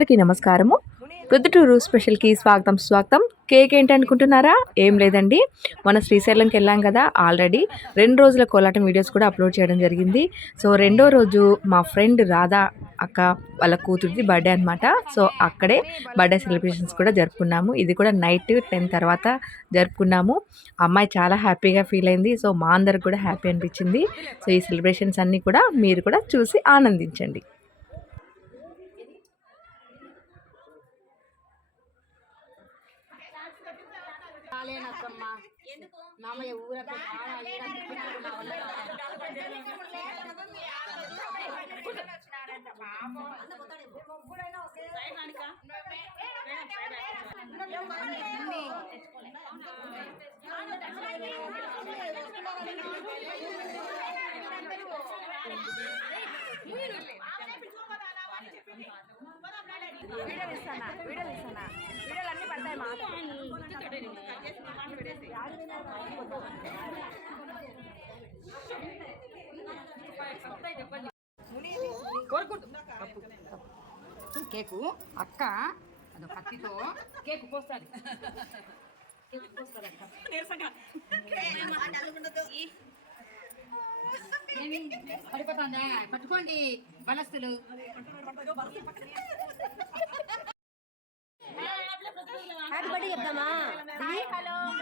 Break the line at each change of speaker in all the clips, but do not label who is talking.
అందరికీ నమస్కారము. ప్రొద్దుటూరు స్పెషల్కి స్వాగతం స్వాగతం. కేక్ ఏంటి అనుకుంటున్నారా? ఏం లేదండి. మన శ్రీశైలంకి వెళ్ళాం కదా ఆల్రెడీ. రెండు రోజుల కోలాటం వీడియోస్ కూడా అప్లోడ్ చేయడం జరిగింది. సో రెండో రోజు మా ఫ్రెండ్ రాధా అక్క వాళ్ళ కూతురిది బర్త్డే అనమాట సో అక్కడే బర్త్డే సెలబ్రేషన్స్ కూడా జరుపుకున్నాము. ఇది కూడా నైట్ టెన్ తర్వాత జరుపుకున్నాము. అమ్మాయి చాలా హ్యాపీగా ఫీల్ అయింది. సో మా అందరికి కూడా హ్యాపీ అనిపించింది. సో ఈ సెలబ్రేషన్స్ అన్నీ కూడా మీరు కూడా చూసి ఆనందించండి.
రాలేనక్కమ్మ మామయ్య ఊరక వీడియో ఇస్తానా వీడియో ఇస్తానా వీడియోలు అన్ని పడతాయి మాకు. కేకు అక్క అదో కత్తితో కేకు అక్క ఏమి? పడిపోతుందా పట్టుకోండి బలస్తులు హ్యాపీ బర్త్డే చెప్దామా
పిల్ల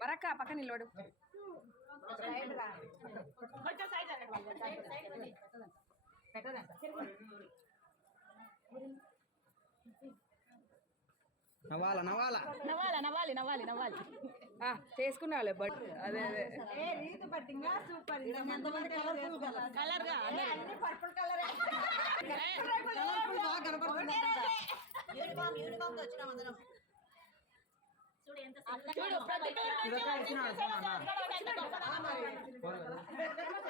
వరక్క పక్క నిలబడు.
నవ్వాల నవ్వాల?
నవ్వాలి నవ్వాలి నవ్వాలి నవ్వాలి. చేసుకున్నావులే బట్ అదే అదే. కలర్గా? చూడు ప్రతి
ఇదొక ఇచ్చినాడు ఫోన్ అన్న. అమ్మా, ఈ అంత కేకే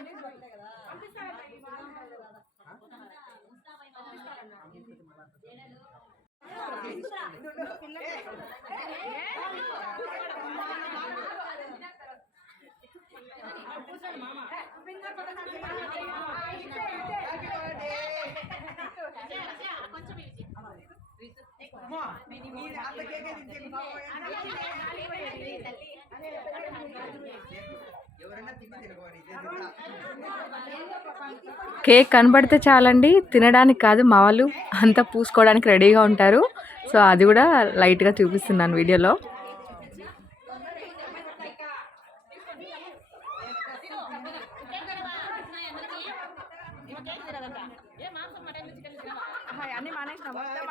తింటే ఎవరైనా
కేక్ కనబడితే చాలండి తినడానికి కాదు మా వాళ్ళు అంతా పూసుకోవడానికి రెడీగా ఉంటారు సో అది కూడా లైట్గా చూపిస్తున్నాను వీడియోలో
అన్ని మానేసిన మొత్తం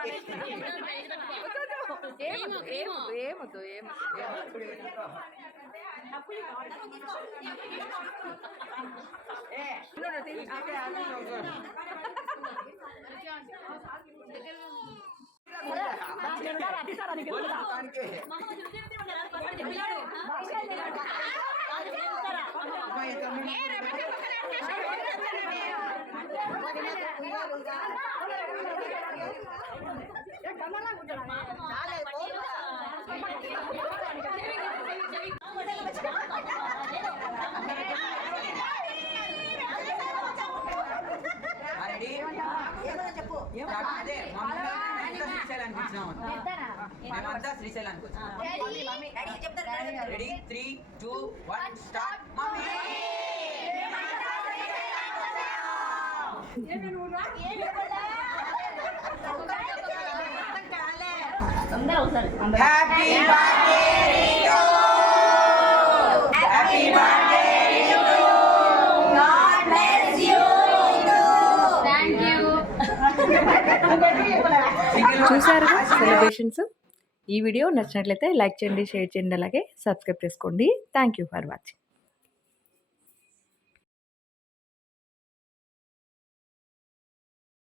మానేసిన ఏమొద్దు ఏమొద్దు ఏమొద్దు తిన్- అదే.
మేమంతా శ్రీశైలానికి వచ్చినాం ready three two one start mummy happy birthday Rio happy birthday
చూసారు సెలబ్రేషన్స్ ఈ వీడియో నచ్చినట్లయితే లైక్ చేయండి షేర్ చేయండి అలాగే సబ్స్క్రైబ్ చేసుకోండి. Thank you for watching